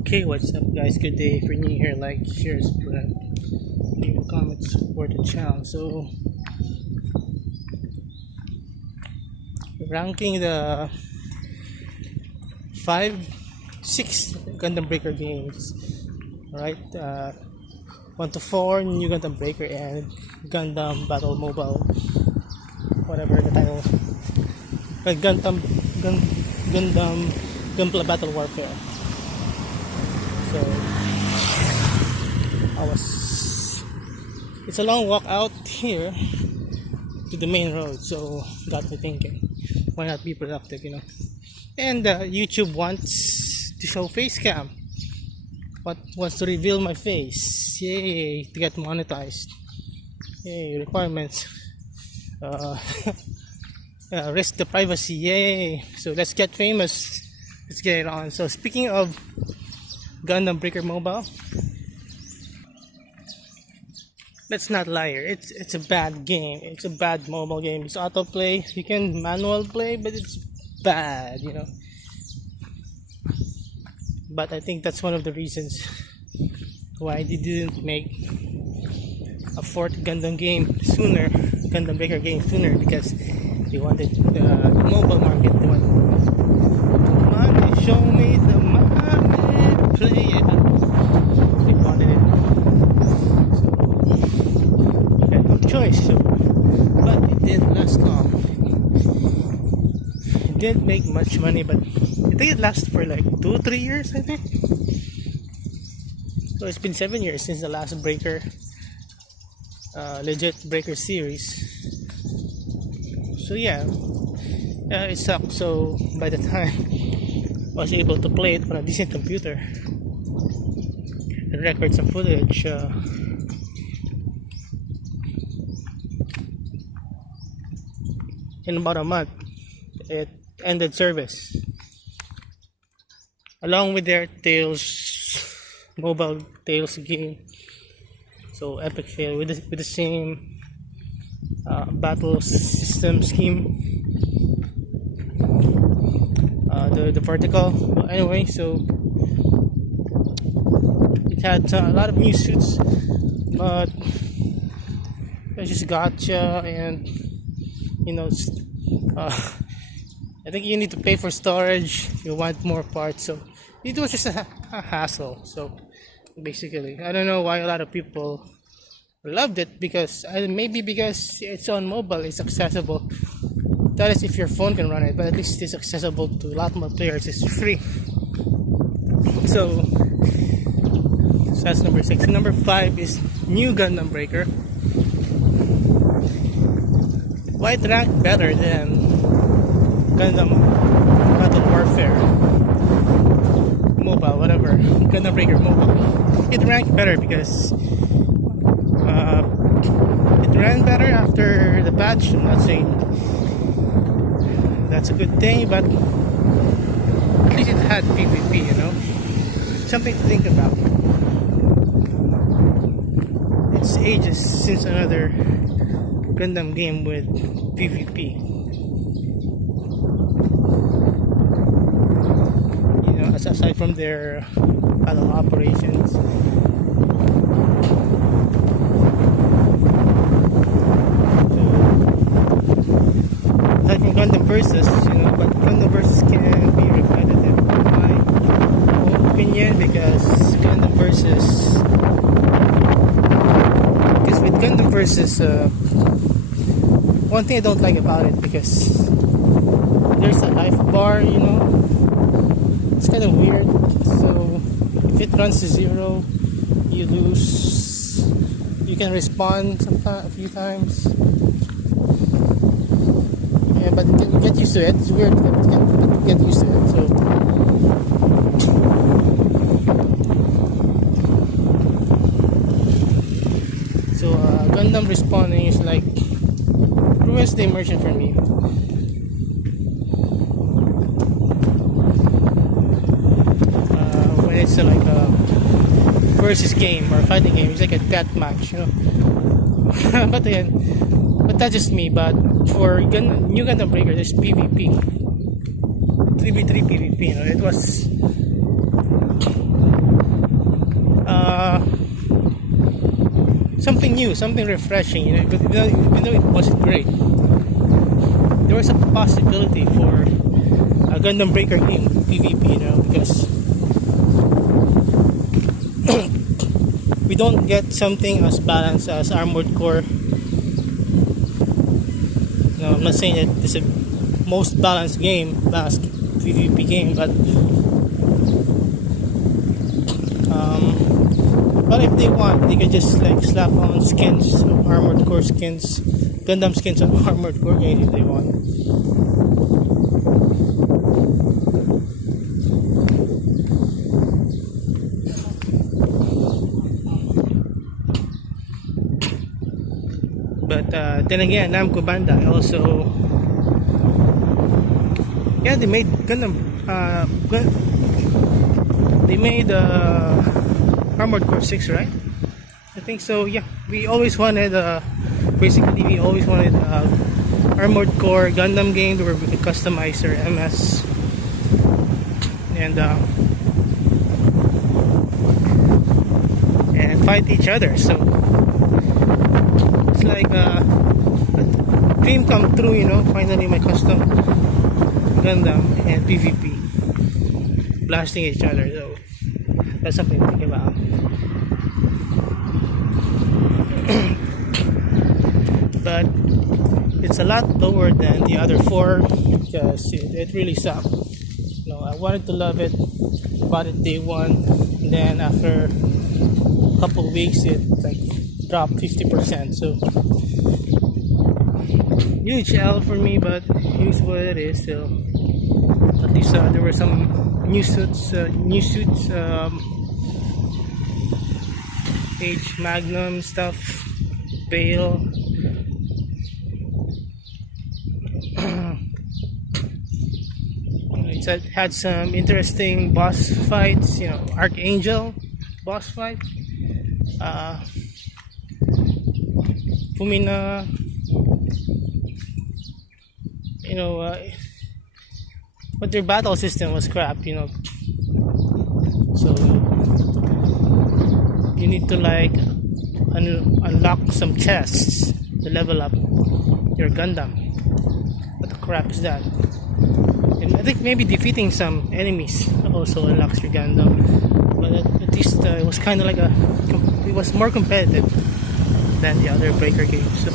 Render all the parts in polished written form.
Okay, what's up guys? Good day. If you're new here, like, share, subscribe, leave a comment, support the channel. So, ranking the 6 Gundam Breaker games. Alright, 1 to 4, New Gundam Breaker and Gundam Battle Mobile, whatever the title. Gundam Gunpla Battle Warfare. So it's a long walk out here to the main road, so got me thinking, why not be productive, And YouTube wants to show face cam, wants to reveal my face, yay, to get monetized, yay, requirements, risk the privacy, yay. So let's get famous, let's get it on. So speaking of Gundam Breaker Mobile, let's not lie here. It's a bad game. It's a bad mobile game. It's autoplay. You can manual play, but it's bad, But I think that's one of the reasons why they didn't make a fourth Gundam game sooner, Gundam Breaker game sooner, because they wanted the mobile market. They wanted money, show me the money. Play it. They wanted it, so I had no choice. But it didn't last long. It didn't make much money, but I think it lasted for like 2-3 years. I think so. It's been 7 years since the last Breaker, legit Breaker series. So yeah, it sucked. So by the time I was able to play it on a decent computer and record some footage, in about a month it ended service, along with their mobile Tales game. So epic fail with the same battle system scheme, the vertical. Anyway, so it had a lot of new suits, but it just gotcha, and I think you need to pay for storage if you want more parts. So it was just a hassle. So basically, I don't know why a lot of people loved it, because maybe because it's on mobile, it's accessible. That is if your phone can run it, but at least it's accessible to a lot more players. It's free. So that's number 6. Number 5 is New Gundam Breaker. Why it ranked better than Gundam Battle Warfare Mobile, whatever, Gundam Breaker Mobile. It ranked better because it ran better after the patch. I'm not saying that's a good thing, but at least it had PvP, something to think about. It's ages since another Gundam game with PvP. Aside from their battle operations. Aside from Gundam Versus, but Gundam Versus can be repetitive in my own opinion, because with Gundam Versus, one thing I don't like about it, because there's a life bar, it's kind of weird. So if it runs to 0, you lose. You can respawn a few times. Yeah, but get used to it. It's weird, but get used to it. So Gundam respawning is like ruins the immersion for me. It's like a versus game or a fighting game. It's like a death match, but that's just me. But for New Gundam Breaker, there's PvP, 3v3 PvP. It was something new, something refreshing. You know, but even though it wasn't great, there was a possibility for a Gundam Breaker game PvP. You know, because we don't get something as balanced as Armored Core. No, I'm not saying that it's a most balanced PvP game, but if they want, they can just like slap on skins, Armored Core skins, Gundam skins on Armored Core games if they want. But then again, Namco Bandai also, yeah, they made Gundam. They made Armored Core 6, right? I think so. Yeah, we always wanted. Basically, we always wanted Armored Core Gundam game where we could customize our MS and fight each other. So it's like a dream come true, you know. Finally, my custom Gundam and PvP blasting each other. So that's something to think about. But it's a lot lower than the other four because it really sucked. You know, I wanted to love it, bought it day one, and then after a couple of weeks it like dropped 50%. So huge L for me, but here's what it is. Still, at least there were some new suits, Age Magnum stuff, Bale. It had some interesting boss fights, you know, Archangel boss fight, Fumina, you know, but their battle system was crap, you know, so you need to like unlock some chests to level up your Gundam. What the crap is that? And I think maybe defeating some enemies also unlocks your Gundam, but at least it was kind of like it was more competitive than the other Breaker games. So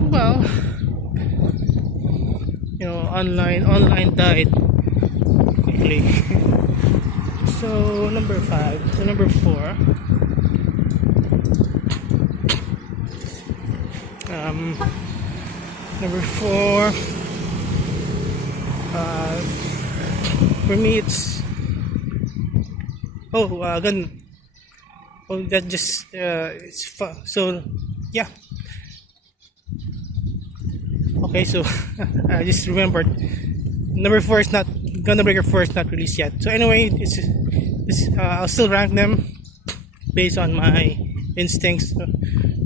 well, you know, online died quickly. So number 5 to number 4. Number 4, for me it's Gundam. Oh, that just it's fun. So yeah. Okay, so I just remembered. Number 4 is not Gundam Breaker 4 is not released yet. So anyway, I'll still rank them based on my instincts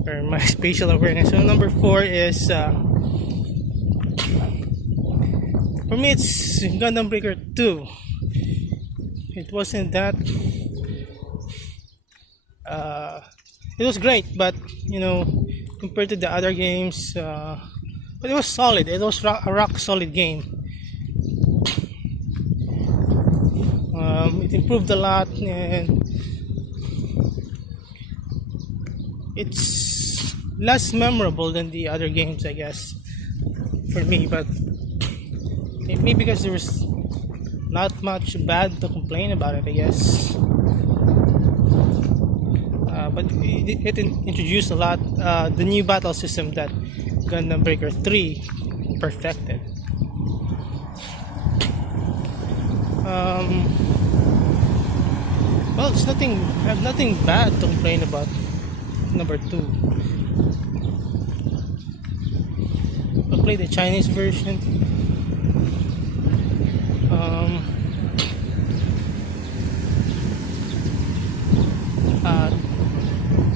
or my spatial awareness. So number 4 is for me it's Gundam Breaker 2. It wasn't that it was great, but you know, compared to the other games, but it was solid. It was a rock solid game. It improved a lot, and it's less memorable than the other games, I guess, for me. But maybe because there was not much bad to complain about it, I guess. But it introduced a lot, the new battle system that Gundam Breaker 3 perfected. Well, it's nothing. I have nothing bad to complain about. Number 2. I'll play the Chinese version.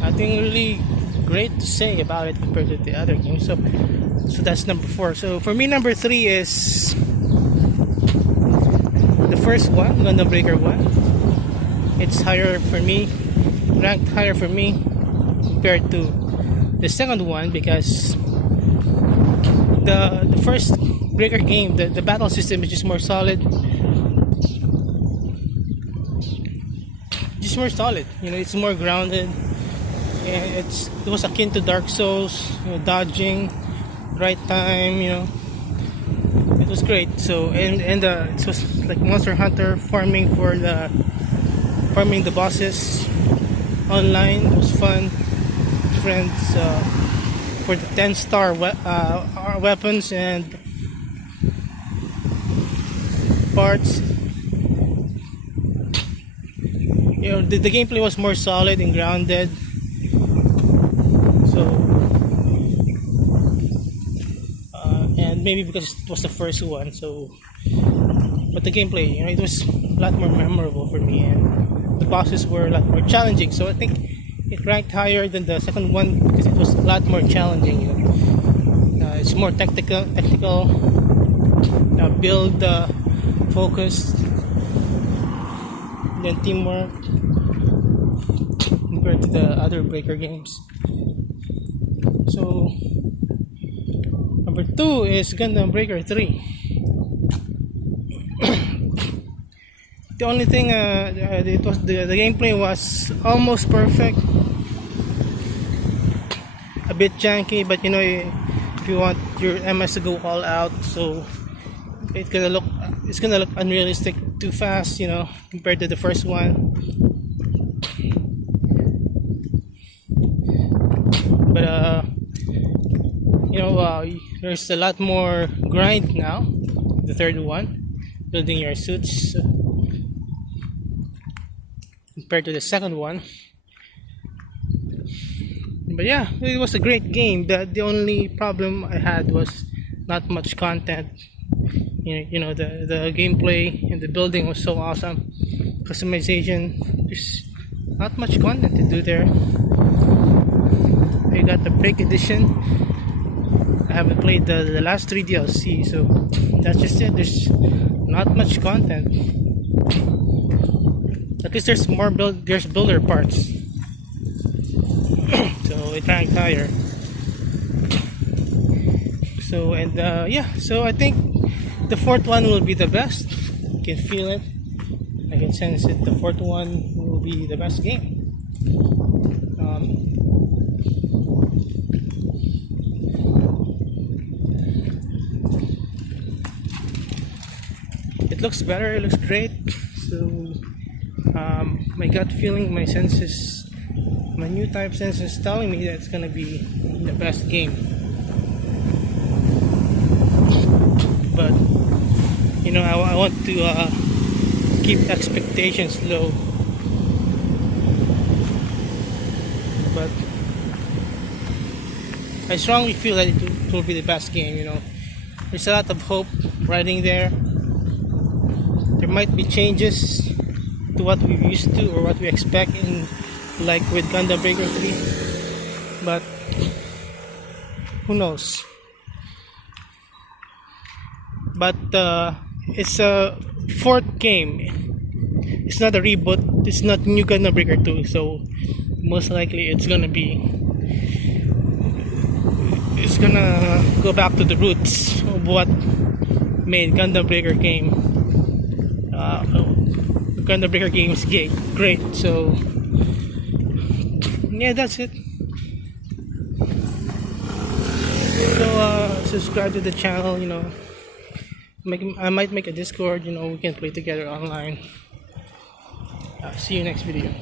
Nothing really great to say about it compared to the other games. So that's number 4. So for me, number 3 is the first one, Gundam Breaker 1. it's higher for me, ranked higher for me compared to the second one, because the first Breaker game, the battle system is just more solid. Just more solid, you know, it's more grounded. And it was akin to Dark Souls, you know, dodging, right time, you know. It was great. So and it was like Monster Hunter farming the bosses online. It was fun. Friends for the 10-star weapons and parts. You know, the gameplay was more solid and grounded. So and maybe because it was the first one, so but the gameplay, you know, it was a lot more memorable for me, and the bosses were a lot more challenging. So I think it ranked higher than the second one because it was a lot more challenging. You know, it's more technical, build focused, than teamwork compared to the other Breaker games. So number 2 is Gundam Breaker 3. The only thing, it was the gameplay was almost perfect. A bit janky, but you know, if you want your MS to go all out, so it's gonna look unrealistic too fast, you know, compared to the first one. But you know, there's a lot more grind now. The third one, building your suits, compared to the second one. But yeah, it was a great game. The only problem I had was not much content. You know, the gameplay and the building was so awesome. Customization, there's not much content to do there. I got the Break Edition. I haven't played the last 3 DLC, so that's just it. There's not much content. At least there's there's builder parts. So it ranked higher. So and yeah, so I think the fourth one will be the best. I can feel it. I can sense it. The fourth one will be the best game. It looks better. It looks great. So my gut feeling, my senses, my new type sense is telling me that it's gonna be the best game. But you know, I want to keep expectations low. But I strongly feel that it will be the best game. You know, there's a lot of hope riding there. There might be changes to what we're used to or what we expect in, like with Gundam Breaker 3, but who knows. But it's a fourth game. It's not a reboot. It's not new Gundam Breaker 2, so most likely it's gonna go back to the roots of what made Gundam Breaker game. Gundam Breaker game is great. So yeah, that's it. So subscribe to the channel. You know, I might make a Discord. You know, we can play together online. See you next video.